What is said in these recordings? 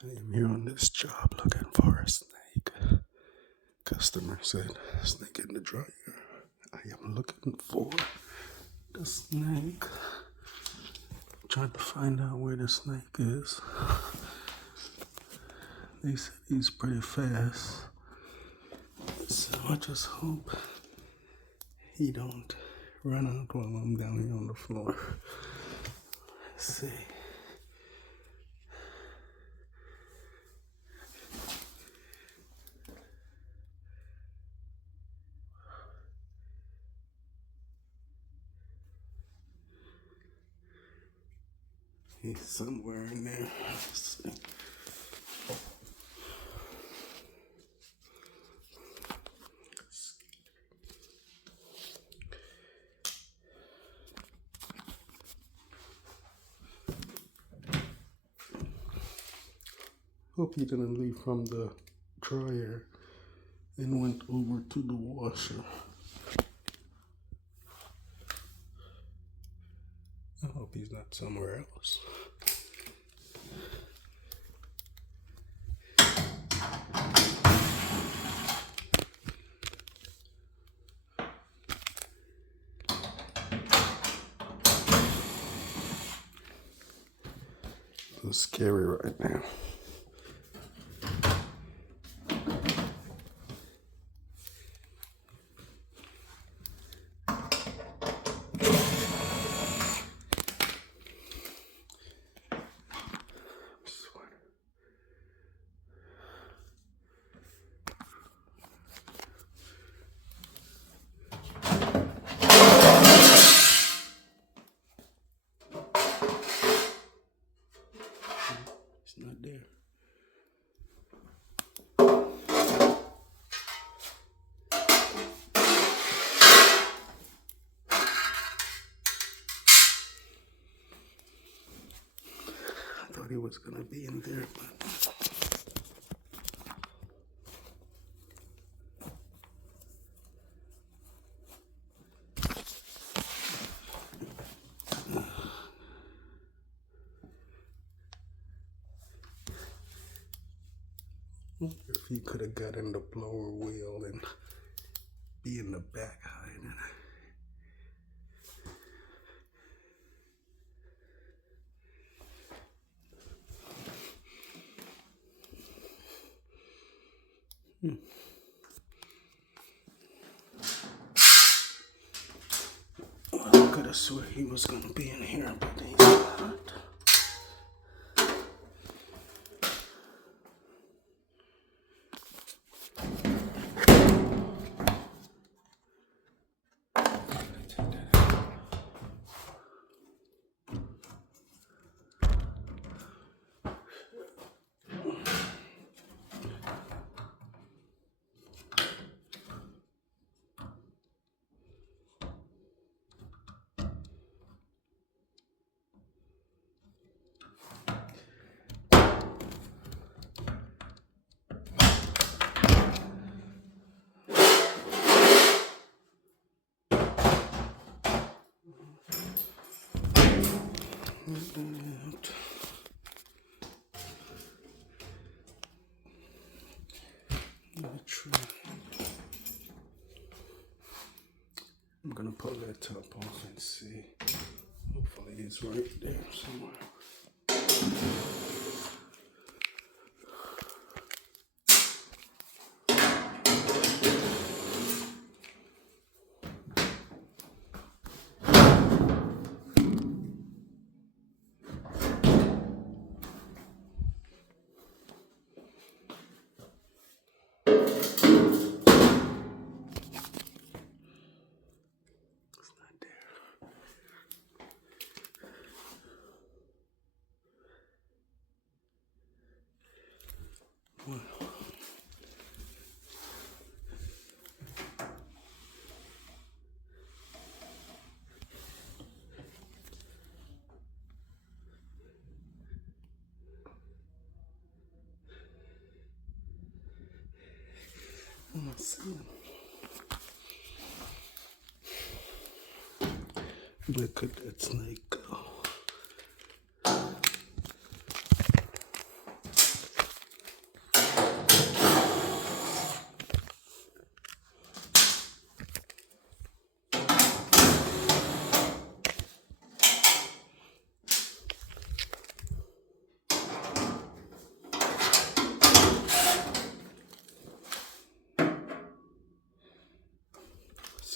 I am here on this job looking for a snake. Customer said, snake in the dryer. I am looking for the snake. Trying to find out where the snake is. They said he's pretty fast. So I just hope he don't run out while I'm down here on the floor. Let's see. He's somewhere in there. Let's see. Hope he didn't leave from the dryer and went over to the washer. I hope he's not somewhere else. It's scary right now. It's not there. I thought he was gonna be in there, but if he could have got in the blower wheel and be in the back hiding. Well, I could have sworn he was gonna be in here, but he's not. I'm gonna pull that top off and see. Hopefully it's right there somewhere. Well, I'm not seeing him. Where could that snake go?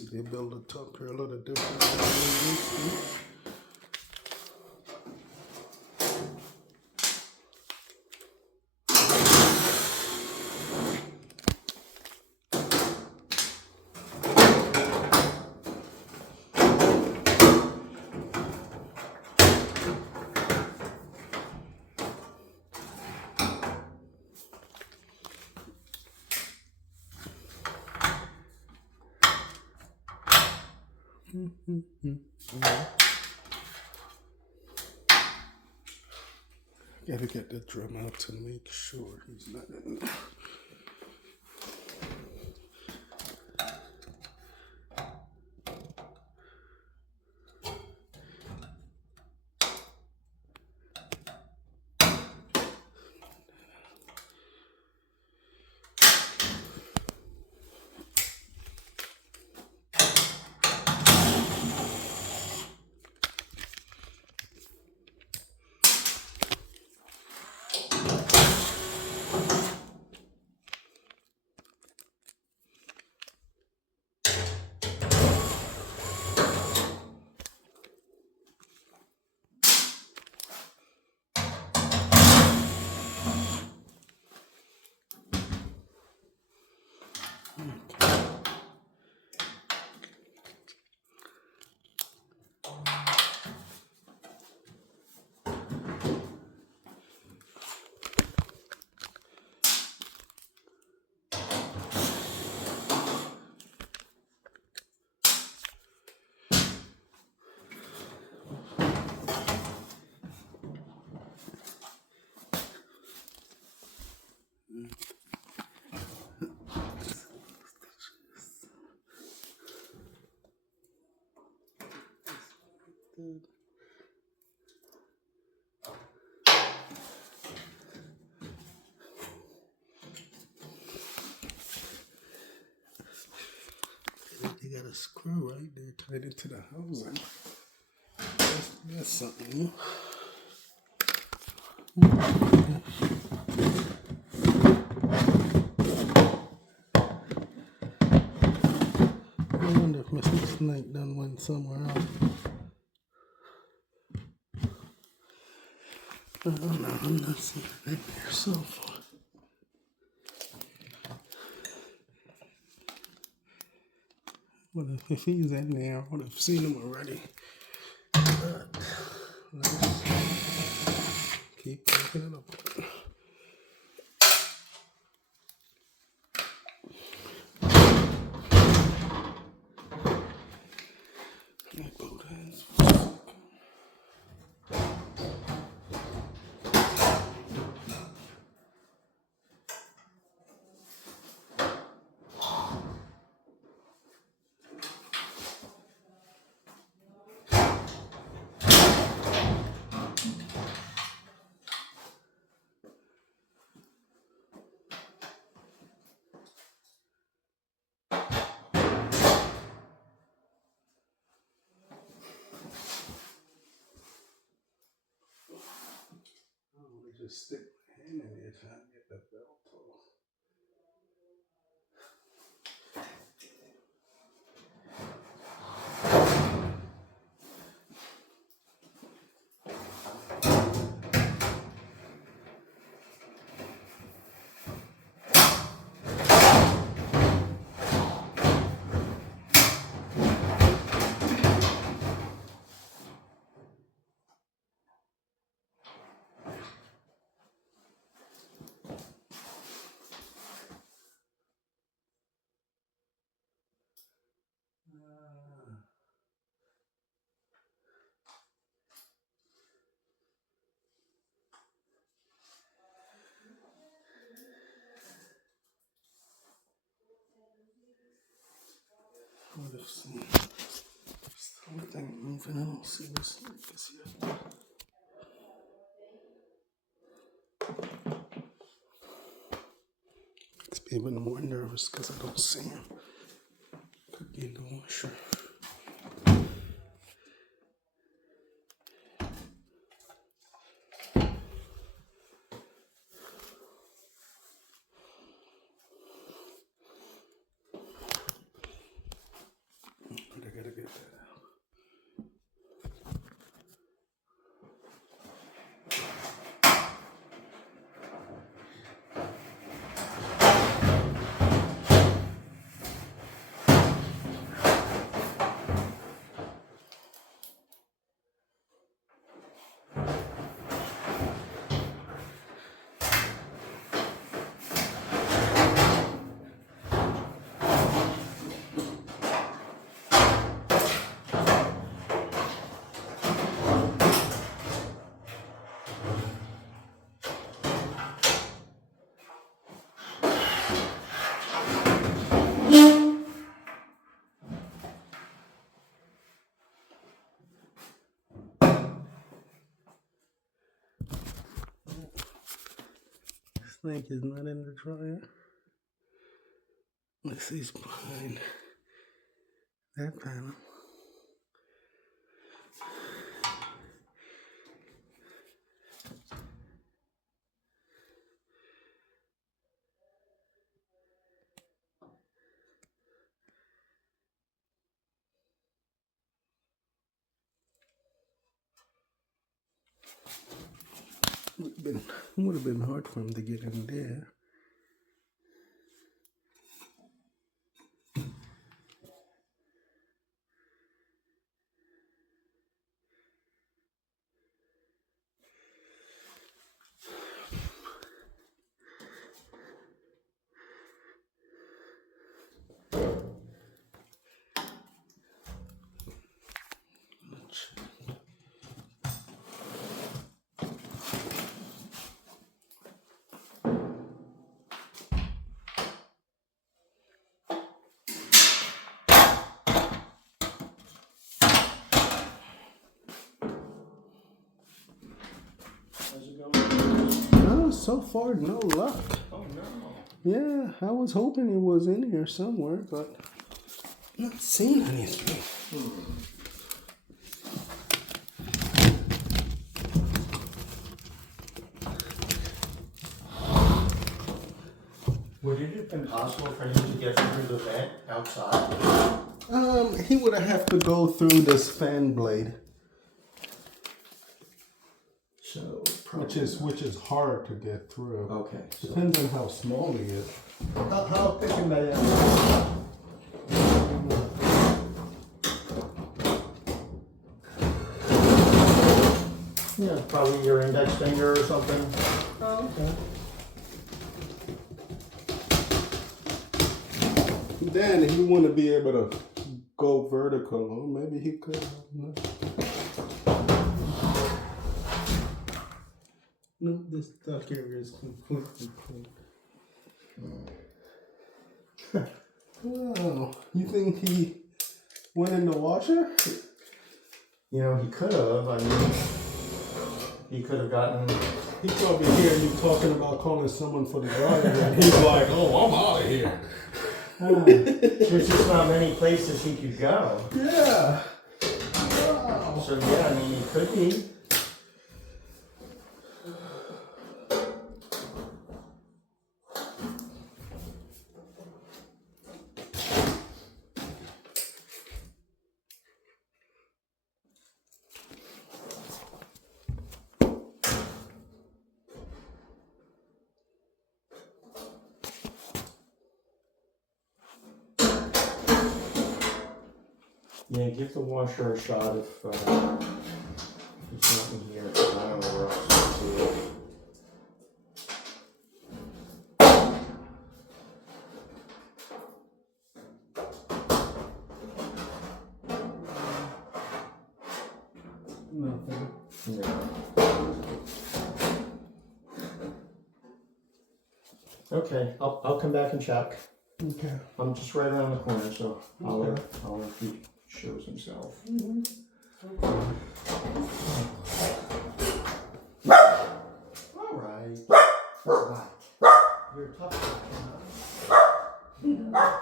See, they build a top here a little different than they used to. Gotta get the drum out to make sure he's not in there. They got a screw right there tied into the housing. That's something new. I wonder if Mr. Snake done went somewhere else. I don't know, I'm not seeing it in there so far. What if he's in there? I would have seen him already. But let's keep picking it up. Both hands. Just stick my hand in there trying to get the belt off. What if something moving? I don't see this yet. Makes me even more nervous because I don't see him. Could be in the washer. Snake is not in the dryer. Let's see, he's behind that panel. Would have been hard for him to get in there. How's it going? No, so far no luck. Oh no. Yeah, I was hoping it was in here somewhere, but not seeing anything. Would it have been possible for him to get through the vent outside? He would have to go through this fan blade, So which is hard to get through. okay. So Depends on how small he is. I'll pick him by that. Yeah, probably your index finger or something. Oh, okay. Then he wouldn't be able to go vertical, or maybe he could. No, this duck area is completely clean. Wow, you think he went in the washer? You know, he could have. I mean, he could have gotten. He probably hear you talking about calling someone for the dryer, and he's like, "Oh, I'm out of here." There's just not many places he could go. Yeah. Wow. So yeah, I mean, he could be. Yeah, give the washer a shot if he's not in here. I don't know where else to see it. Nothing. Yeah. Okay, I'll come back and check. Okay. I'm just right around the corner, so I'll if he shows himself. Mm-hmm. All right. You're a tough guy.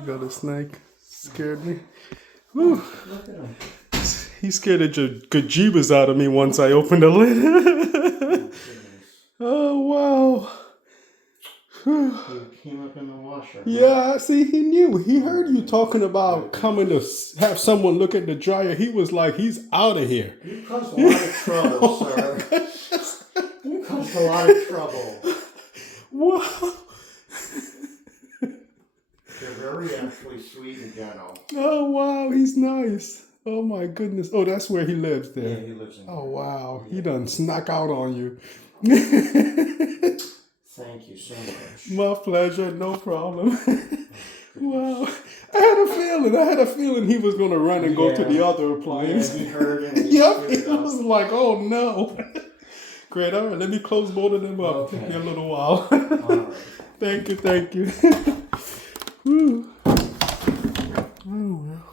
you go, the snake. Scared me. Whew. Look at him. He scared the gajibas out of me once I opened the lid. Oh, wow. He came up in the washer. Yeah, see, he knew. He heard you talking about coming to have someone look at the dryer. He was like, he's out of here. You caused a lot of trouble, sir. You caused a lot of trouble. Wow. They're very actually sweet and gentle. Oh, wow, he's nice. Oh, my goodness. Oh, that's where he lives there. Yeah, he lives in Oh, there. wow. He done snuck out on you. Thank you so much. My pleasure. No problem. Wow. I had a feeling he was going to run and go to the other appliance. Yeah, he heard it. Yep. He was like, oh, no. Great. All right. Let me close both of them up. Okay. Take me a little while. All right. Thank you. Thank you. Whew. Oh, well.